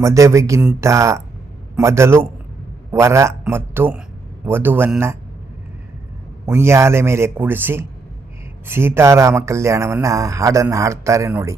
ಮದುವೆಗಿಂತ ಮೊದಲು ವರ ಮತ್ತು ವಧುವನ್ನು ಉಯ್ಯಾಲೆ ಮೇಲೆ ಕೂಡಿಸಿ ಸೀತಾರಾಮ ಕಲ್ಯಾಣವನ್ನು ಹಾಡನ್ನು ಹಾಡ್ತಾರೆ ನೋಡಿ.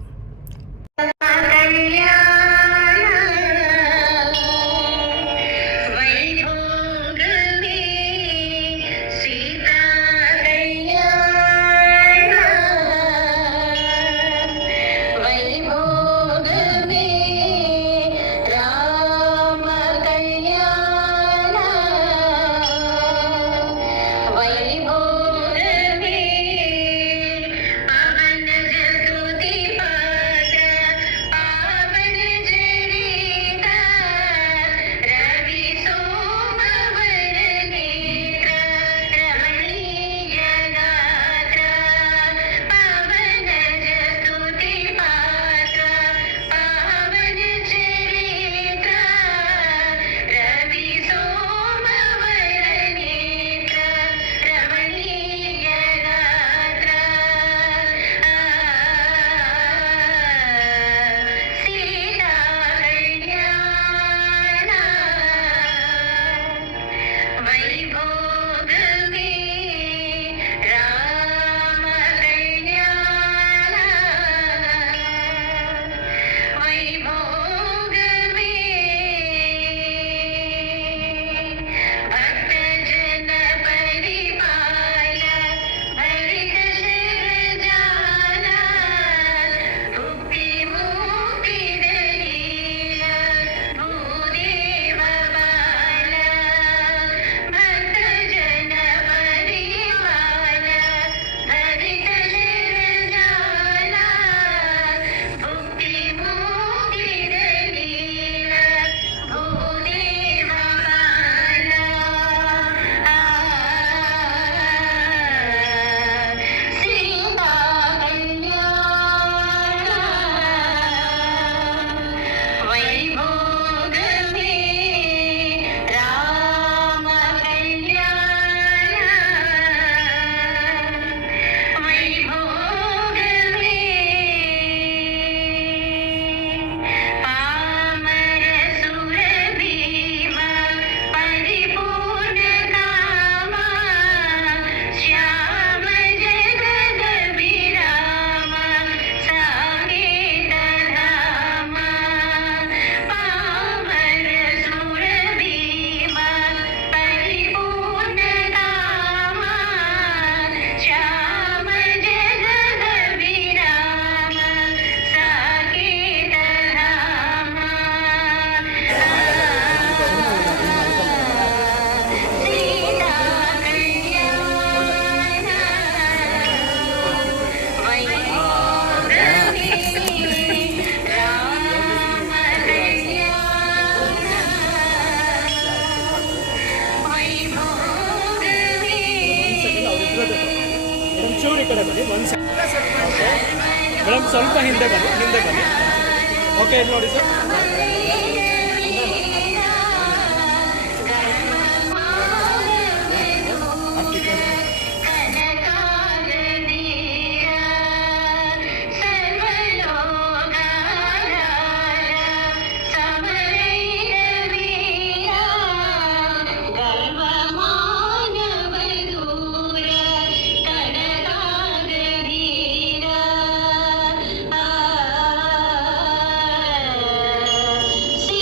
ಮೇಡಮ್ ಸ್ವಲ್ಪ ಹಿಂದೆ ಬನ್ನಿ. ಓಕೆ, ಇಲ್ಲಿ ನೋಡಿ ಸರ್. See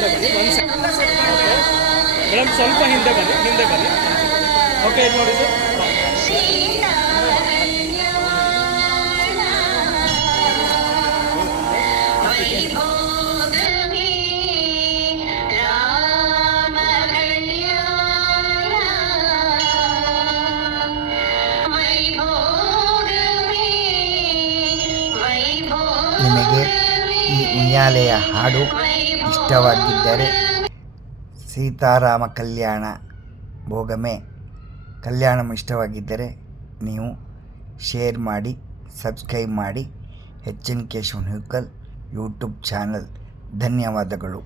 ಕಡೆ ಬನ್ನಿ. ಒಂದು ಓಕೆ ಮೇಡಮ್, ಸ್ವಲ್ಪ ಹಿಂದೆ ಬನ್ನಿ. ಓಕೆ, ಇದು ನೋಡಿ ಸರ್. ನಿಮಗೆ ಈ ಉಯ್ಯಾಲೆಯ ಹಾಡು ಇಷ್ಟವಾಗಿದ್ದರೆ ಸೀತಾರಾಮ ಕಲ್ಯಾಣ ಭೋಗಮೇ ಕಲ್ಯಾಣಂ ಇಷ್ಟವಾಗಿದ್ದರೆ ನೀವು ಶೇರ್ ಮಾಡಿ, ಸಬ್ಸ್ಕ್ರೈಬ್ ಮಾಡಿ. H N. Keshav Huyikal YouTube channel. ಧನ್ಯವಾದಗಳು.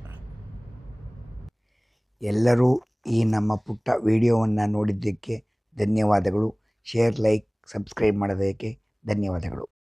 ಎಲ್ಲರೂ ಈ ನಮ್ಮ ಪುಟ್ಟ ವಿಡಿಯೋವನ್ನು ನೋಡಿದ್ದಕ್ಕೆ ಧನ್ಯವಾದಗಳು. ಶೇರ್, ಲೈಕ್, ಸಬ್ಸ್ಕ್ರೈಬ್ ಮಾಡೋದಕ್ಕೆ ಧನ್ಯವಾದಗಳು.